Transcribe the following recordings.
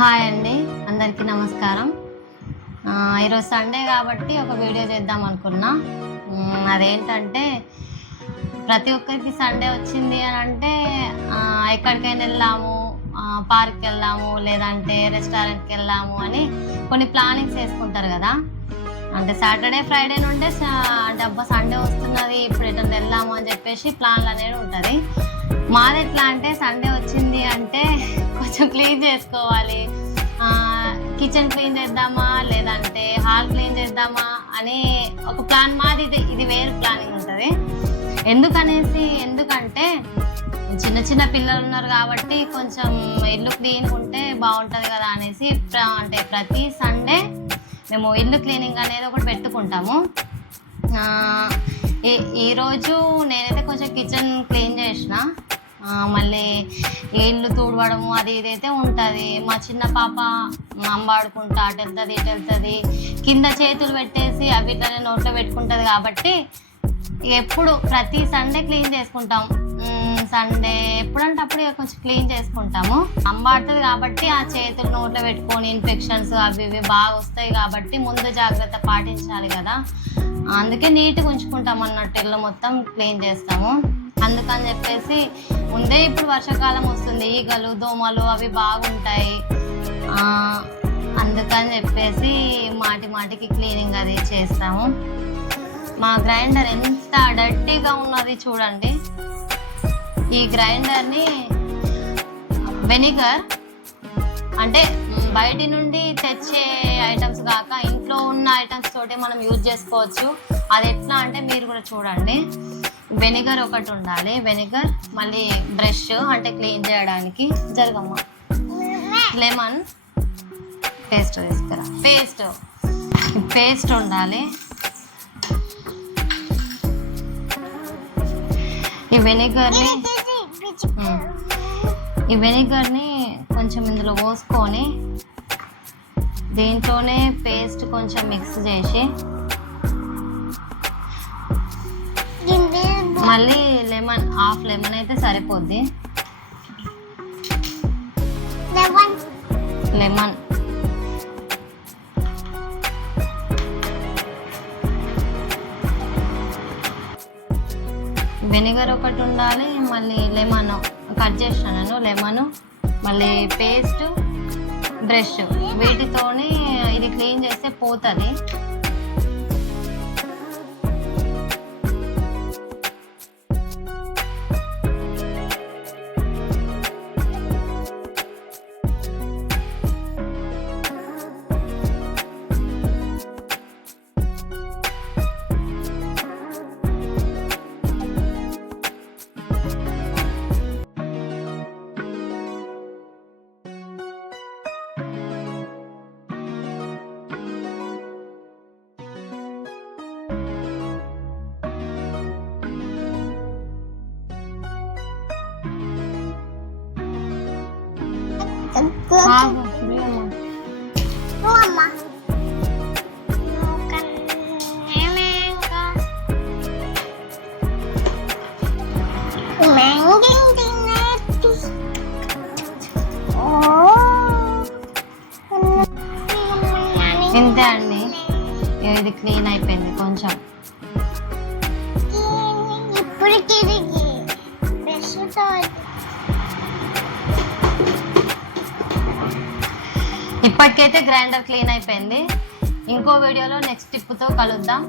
Hi అండి, అందరికీ నమస్కారం. ఈరోజు సండే కాబట్టి ఒక వీడియో చేద్దాం అనుకున్నా. అదేంటంటే ప్రతి ఒక్కరికి సండే వచ్చింది అని అంటే ఎక్కడికైనా వెళ్దాము, పార్క్కి వెళ్దాము, లేదంటే రెస్టారెంట్కి వెళ్దాము అని కొన్ని ప్లానింగ్స్ వేసుకుంటారు కదా. అంటే సాటర్డే ఫ్రైడే నుండే అంటే అబ్బా సండే వస్తున్నది, ఇప్పుడు ఎటన్నా వెళ్దాము అని చెప్పేసి ప్లాన్లు అనేది ఉంటుంది. మాది ఎట్లా అంటే సండే వచ్చింది అంటే కొంచెం క్లీన్ చేసుకోవాలి, కిచెన్ క్లీన్ చేద్దామా లేదంటే హాల్ క్లీన్ చేద్దామా అని ఒక ప్లాన్ మాది. ఇది వేరు ప్లానింగ్ ఉంటుంది. ఎందుకంటే చిన్న చిన్న పిల్లలు ఉన్నారు కాబట్టి కొంచెం ఇల్లు క్లీన్ ఉంటే బాగుంటుంది కదా అనేసి అంటే ప్రతి సండే మేము ఇల్లు క్లీనింగ్ అనేది ఒకటి పెట్టుకుంటాము. ఈరోజు నేనైతే కొంచెం కిచెన్ క్లీన్ చేసిన, మళ్ళీ ఇల్లు తుడవడము అది ఇదైతే ఉంటుంది. మా చిన్న పాప అంబాడుకుంటా అటు వెళ్తుంది ఇటు వెళ్తుంది, కింద చేతులు పెట్టేసి అవి ఇట్లనే నోట్లో పెట్టుకుంటుంది. కాబట్టి ఎప్పుడు ప్రతి సండే క్లీన్ చేసుకుంటాం. సండే ఎప్పుడంటే అప్పుడు కొంచెం క్లీన్ చేసుకుంటాము. అంబాడుతుంది కాబట్టి ఆ చేతులు నోట్లో పెట్టుకొని ఇన్ఫెక్షన్స్ అవి ఇవి బాగా వస్తాయి కాబట్టి ముందు జాగ్రత్త పాటించాలి కదా. అందుకే నీట్గా ఉంచుకుంటాం అన్నట్టు, ఇల్లు మొత్తం క్లీన్ చేస్తాము. అందుకని చెప్పేసి ముందే ఇప్పుడు వర్షాకాలం వస్తుంది, ఈగలు దోమలు అవి బాగుంటాయి. అందుకని చెప్పేసి మాటికి క్లీనింగ్ అది చేస్తాము. మా గ్రైండర్ ఎంత డర్టీగా ఉన్నది చూడండి. ఈ గ్రైండర్ని వెనిగర్ అంటే బయటి నుండి తెచ్చే ఐటమ్స్ కాక ఇంట్లో ఉన్న ఐటమ్స్ తోటి మనం యూజ్ చేసుకోవచ్చు. అది ఎట్లా అంటే మీరు కూడా చూడండి. వెనిగర్ ఒకటి ఉండాలి, వెనిగర్, మళ్ళీ బ్రష్ అంటే క్లీన్ చేయడానికి, జరగమ్మ లెమన్ పేస్ట్ తీసుకురా, పేస్ట్ ఉండాలి. ఈ వెనిగర్ని కొంచెం ఇందులో పోసుకొని దీంట్లోనే పేస్ట్ కొంచెం మిక్స్ చేసి మళ్ళీ లెమన్, హాఫ్ లెమన్ అయితే సరిపోద్ది. లెమన్ వెనిగర్ ఒకటి ఉండాలి, మళ్ళీ లెమన్ కట్ చేసినాను, లెమన్, మళ్ళీ పేస్ట్, బ్రష్, వీటితోని ఇది క్లీన్ చేస్తే పోతుంది. ఇంతే అండి, ఇది క్లీన్ అయిపోయింది. కొంచెం ఇప్పటికైతే గ్రైండర్ క్లీన్ అయిపోయింది. ఇంకో వీడియోలో నెక్స్ట్ టిప్తో కలుద్దాం.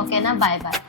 ఓకేనా, బాయ్ బాయ్.